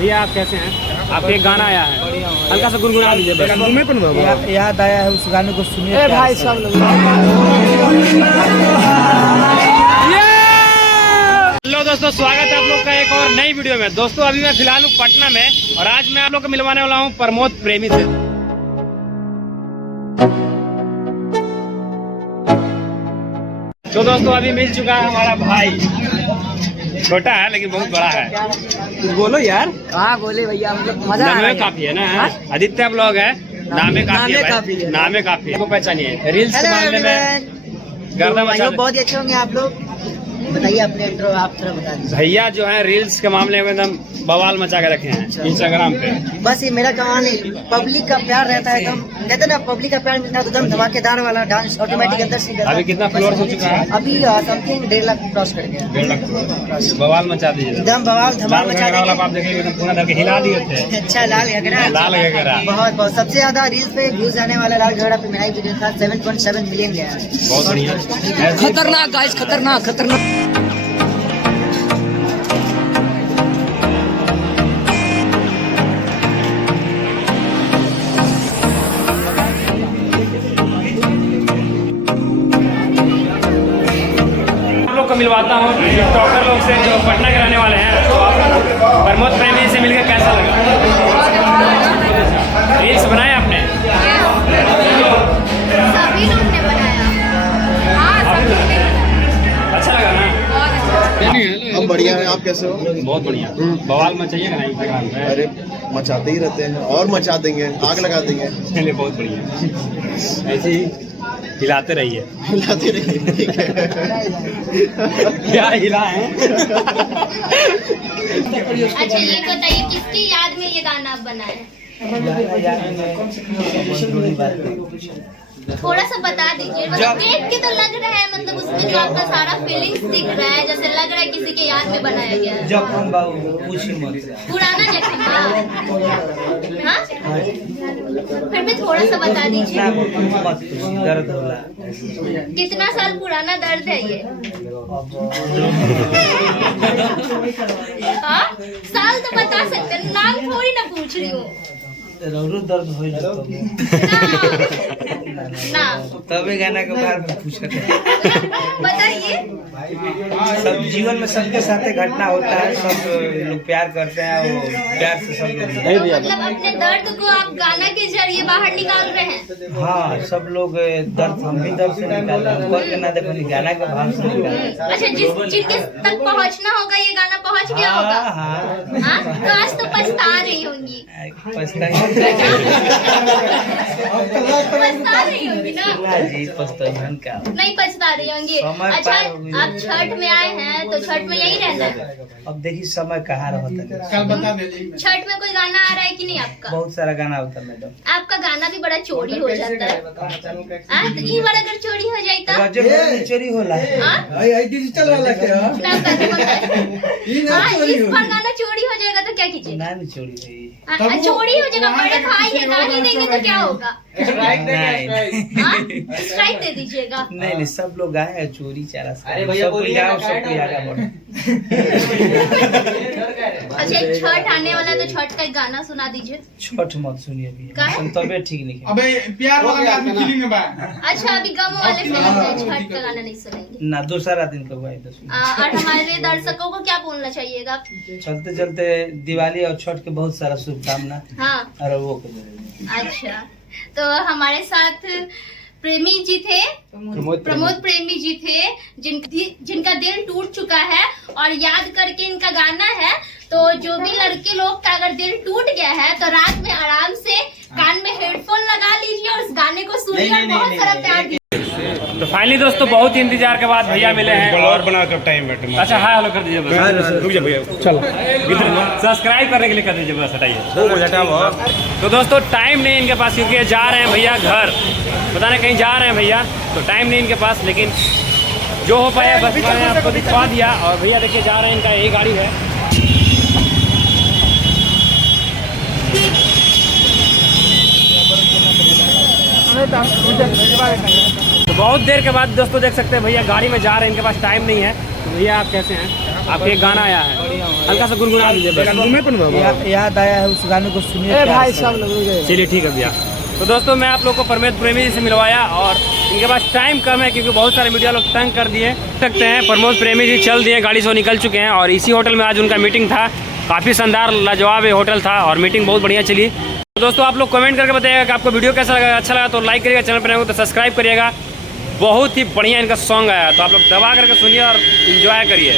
भैया आप कैसे हैं? आपका एक गाना आया है, हल्का सा गुनगुना दीजिए बस। याद आया है उस गाने को सुनिए भाई सब लोग। हेलो दोस्तों, स्वागत है आप लोग का एक और नई वीडियो में। दोस्तों अभी मैं फिलहाल हूँ पटना में और आज मैं आप लोग को मिलवाने वाला हूँ प्रमोद प्रेमी से। तो दोस्तों अभी मिल चुका है हमारा भाई, छोटा है लेकिन बहुत बड़ा है। कुछ बोलो यार। हाँ बोले भैया, मतलब मजा आ रहा है। काफी है ना, आदित्य ब्लॉग है, नामे काफी है, नामे काफी है। को पहचानिए, रील्स के मामले में गर्दा मचा। बहुत अच्छे होंगे आप लोग, बताइए अपने इंट्रो आप थोड़ा बता दीजिए। भैया जो है रील्स के मामले में एकदम बवाल मचा के रखे हैं इंस्टाग्राम पे। बस ये मेरा कमाल नहीं, पब्लिक का प्यार रहता है एकदम, कहते ना पब्लिक का प्यार मिलता है तो एकदम धमाकेदार वाला डांस ऑटोमेटिक अंदर से। अभी कितना फॉलोअर्स हो चुका है? अभी समथिंग 1.5 लाख क्रॉस कर गया। 1.5 लाख बवाल मचा दीजिए एकदम, बवाल धमाल मचा देंगे। आप देखेंगे एकदम पूरा धर के हिला दिए थे। अच्छा लाल घगरा, लाल घगरा बहुत बहुत सबसे ज्यादा रील्स पे व्यूज आने वाला लाल घगरा पे मेरा ही वीडियो था, 7.7 मिलियन गया। बहुत बढ़िया, खतरनाक गाइस, खतरनाक खतरनाक। मिलवाता हूँ टिकटॉकर लोग से जो पटना के रहने वाले हैं। तो आप प्रमोद प्रेमी से मिलकर कैसा लगा? रील्स बनाए आपने? सभी लोग ने बनाया। हाँ, सभी लोग ने। अच्छा लगा ना? अब बढ़िया है। आप कैसे हो? बहुत बढ़िया। बवाल मचाइएगा ना इंस्टाग्राम पे। अरे मचाते ही रहते हैं और मचा देंगे, आग लगा देंगे। चलिए बहुत बढ़िया, ऐसे ही हिलाते रहिए। हिलाते रहिए, ठीक है। क्या हिला है? अच्छा ये बताइए किसकी याद में ये गाना आप बनाए? थोड़ा सा बता दीजिए, मतलब देख के तो लग रहा है, मतलब उसमें जो आपका सारा फीलिंग्स दिख रहा है, जैसे लग रहा है किसी के याद में बनाया गया है। जखम बाबू पूछी मत, पुराना जख्म। हाँ, फिर भी थोड़ा सा बता दीजिए। दर्द होला। कितना साल पुराना दर्द है ये? हाँ, साल तो बता सकते हैं, नाम थोड़ी ना पूछ रही हूँ। रोरू दर्द हो ना तबे गाना के बारे में पूछते हैं। बताइए। सब जीवन में सबके साथ घटना होता है, सब लोग प्यार करते हैं, वो प्यार से सब लोग। मतलब अपने दर्द को आप गाना के जरिए बाहर निकाल रहे हैं। हाँ, सब लोग दर्द, हम भी दर्द से निकाल रहे हैं, कोई के ना देखो गाना के भाव से निकाल रहे हैं। अच्छा, जिनके तक पहुंचना होगा ये गाना पहुंच गया होगा। हाँ हाँ, तो आज तो पछता रही होंगी। पछता रही होंगी ना? जी, पछतावन का नहीं पछता रही होंगी। अच्छा, आप छठ में आए हैं तो छठ में यही रहना है। अब देखिए समय कहाँ रहता है। छठ में कोई गाना आ रहा है कि नहीं आपका? बहुत सारा गाना होता है मैडम। आपका गाना भी बड़ा चोरी हो जाता है। हाँ, तो ये बड़ा अगर चोरी हो जाए तो चोरी होला। डिजिटल वाला क्या? हाँ, इस बार गाना चोरी हो जाएगा तो क्या कीजिए? ना नहीं चोरी हुई। चोरी हो जाएगा, बड़े भाई है, गा नहीं देंगे तो क्या होगा? स्ट्राइक दे दीजिएगा। नहीं, सब लोग आए चोरी चारा। अरे भैया बोलिए, सबको आगे बढ़ो। अच्छा, छठ आने वाला है तो छठ का एक गाना सुना दीजिए। छठ मत सुनिए अभी, तबियत ठीक नहीं है। अबे प्यार वाला आदमी फीलिंग में बा। अच्छा, अभी गम वाले फिल्म में छठ का गाना नहीं सुनेंगे ना, दूसरा दिन को भाई। और हमारे दर्शकों को क्या बोलना चाहिएगा? चलते चलते दिवाली और छठ के बहुत सारा शुभकामना। हाँ, और वो अच्छा, तो हमारे साथ प्रेमी जी थे, प्रमोद प्रेमी जी थे, जिनका दिल टूट चुका है और याद करके इनका गाना है। तो जो भी लड़के लोग का अगर दिल टूट गया है तो रात में आराम से कान में हेडफोन लगा लीजिए और उस गाने को सुनिए और बहुत सारा प्यार दीजिए। तो फाइनली दोस्तों बहुत ही इंतजार के बाद भैया मिले हैं और बनाकर टाइम बैठे। अच्छा हाय हेलो कर दीजिए बस। रुक जा भैया, चलो सब्सक्राइब करने के लिए कर दीजिए बस, हटाइए। तो दोस्तों टाइम नहीं इनके पास क्योंकि जा रहे हैं भैया घर, पता नहीं कहीं जा रहे हैं भैया, तो टाइम नहीं इनके पास, लेकिन जो हो पाया बस मैंने आपको दिखवा दिया। और भैया देखिए जा रहे हैं, इनका यही गाड़ी है। तो बहुत देर के बाद दोस्तों देख सकते हैं भैया गाड़ी में जा रहे हैं, इनके पास टाइम नहीं है। तो भैया आप कैसे हैं? आपका एक गाना आया है, हल्का सा गुनगुना दीजिए बस। याद आया है उस गाने को सुनिए भाई सब लोग। चलिए ठीक है भैया। तो दोस्तों मैं आप लोग को प्रमोद प्रेमी जी से मिलवाया और इनके पास टाइम कम है क्योंकि बहुत सारे मीडिया लोग तंग कर दिए। सकते हैं प्रमोद प्रेमी जी चल दिए, गाड़ी से निकल चुके हैं और इसी होटल में आज उनका मीटिंग था। काफ़ी शानदार लाजवाब होटल था और मीटिंग बहुत बढ़िया चली। तो दोस्तों आप लोग कमेंट करके बताइएगा कि आपको वीडियो कैसा लगा। अच्छा लगा तो लाइक करिएगा, चैनल पर तो सब्सक्राइब करिएगा। बहुत ही बढ़िया इनका सॉन्ग आया तो आप लोग दबा करके सुनिए और इन्जॉय करिए।